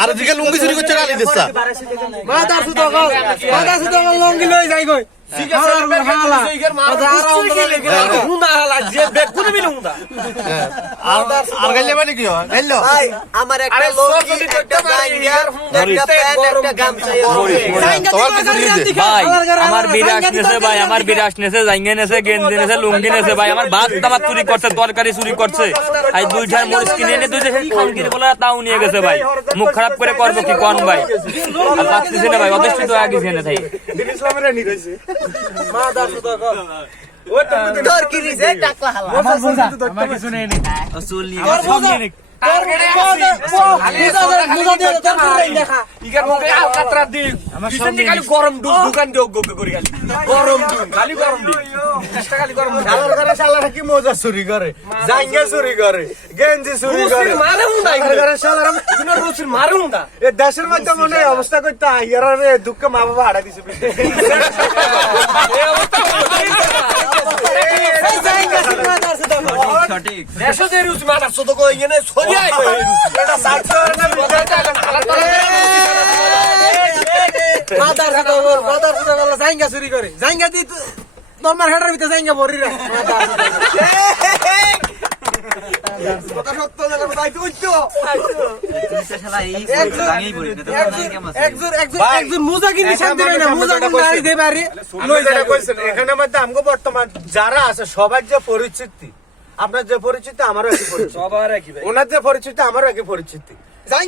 আর দিকে লুঙ্গি চুরি করছে গালি দিচ্ছা মাথা সুতো লুঙ্গি লই যাই কই আর গাইলে মানে কি হয় গাইলো আমার একটা লুঙ্গি একটা জাঙ্গিয়ার একটা প্যান্ট একটা গামছা ভাই আমার বিরাস নেছে ভাই আমার বিরাস নেছে জাঙ্গিয়া নেছে গেঞ্জি নেছে লুঙ্গি নেছে ভাই আমার ভাত দামাত চুরি করছে তরকারি চুরি করছে আর দুইটার মরিচ কিনে এনে দুই দেশের খানকির বলে তাও নিয়ে গেছে ভাই মুখ খারাপ করে করবো কি কোন ভাই আর পাচ্ছিস না ভাই অদৃষ্ট আগে এনে থাই তোর কি রিজে টাকলা হালা আমার বোঝা আমার কিছু নেই নি চুল নিয়ে সব নিয়ে নে গরম দোকান কি মজা চুরি করে জাঙ্গা চুরি করে গেঞ্জি চুরি করে দেশের মধ্যে মনে অবস্থা করতে দুঃখ মা বাবা হারা দিছে সঠিক দেশের রুচি মানার শুধু কই এনে ছড়িয়াই এটা সাতশোর না মাদার সাথে বলা জাঙ্গা চুরি করে জাঙ্গা দি তোমার হেডার ভিতরে জাঙ্গা ভরি রে কথা সত্য জায়গা তাই তুই তো একজন মুজা কিনে শান্তি পায় না মুজা কোন গাড়ি দে পারে লই যায় কইছেন এখানে মধ্যে আমগো বর্তমান যারা আছে সবার যে পরিচিতি আপনার যে পরিচিতি আমারও একই পরিচিতি সবার একই ভাই ওনার যে পরিচিতি আমারও একই পরিচিতি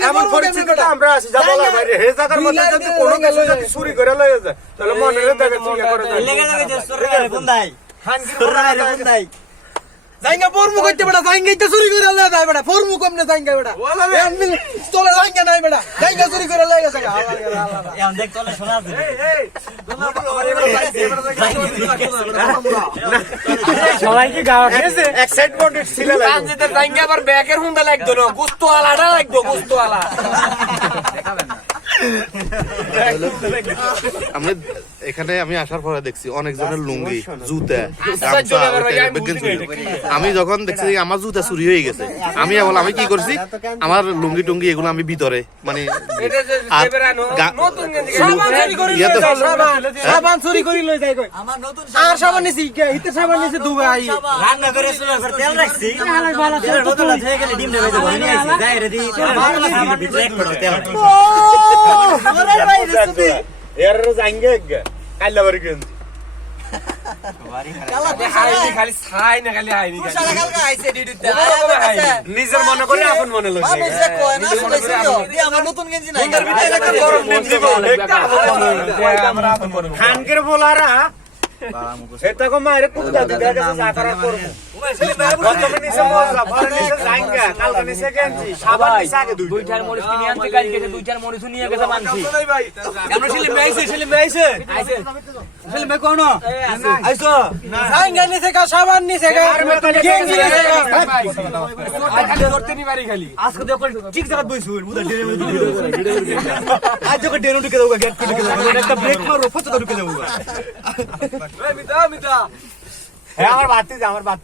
এমন পরিচিতিটা আমরা আছি যা বলা বাইরে হে জায়গার মধ্যে যদি কোনো কিছু যদি চুরি করে লয়ে যায় তাহলে মনে দেখে চুরি করে যায় লেগে যাবে যে চুরি করে বন্দাই খানকির বন্দাই জাঙ্গা ফরমু কইতে বেটা জাঙ্গা ইতে চুরি করে লয়ে যায় বেটা ফরমু কমনে জাঙ্গা বেটা চলে জাঙ্গা নাই বেটা জাঙ্গা চুরি করে লয়ে গেছে এখন দেখ চলে শোনা আছে সবাই কি গাওয়া গেছে এক্সাইটমেন্ট ছিল লাগে যে জাঙ্গা আবার ব্যাকের হুন্ডা লাগতো না গুস্তো আলাদা লাগতো গুস্তো আলা আমরা এখানে আমি আসার পরে দেখছি অনেক জনের লুঙ্গি জুতা আমি যখন দেখছি আমার জুতা চুরি হয়ে গেছে আমি কি করছি আমার লুঙ্গি টুঙ্গি এগুলো আমি ভিতরে মানে সাবান চুরি করে লই যায় কই আমার নতুন আর সাবান নিছি হিতে সাবান নিছি দুবাই রান্না করে চুলার পর তেল রাখছি তেলের বোতল থেকে গেলে ডিম দেবে নিয়ে আসি যাই রে দি আমার ভিতরে এক ফোঁটা তেল আরে ভাই রেসিপি এর জাঙ্গে কাইলা বাড়ি গেন্দি খালি ছাই না খালি হাইনি নিজের মনে করে আপন মনে লই আমার নতুন গেঞ্জি নাই খানকের বলারা এটা কো মাইরে কুদা দিতে গেছে যা করার করব প্রথমে নিছে মজা পরে নিছে জাঙ্গা কালকে নিছে গেঞ্জি সাবান নিছে আগে দুইটার মরিচ কিনে আনতে কালকে দুইটার মরিচ নিয়ে গেছে মানছি আমরা ছেলে মেইছে ছেলে মে কোন আইছো জাঙ্গা নিছে কা সাবান নিছে কা গেঞ্জি নিছে ভাই খালি করতে নি পারি খালি আজকে দেখো ঠিক জায়গা বইছুন মুদা ডেরে আজ যখন ডেরে ঢুকে দাও গেট ঢুকে দাও একটা ব্রেক মারো ফটো ঢুকে দাও মিতা হ্যাঁ আমার বাতি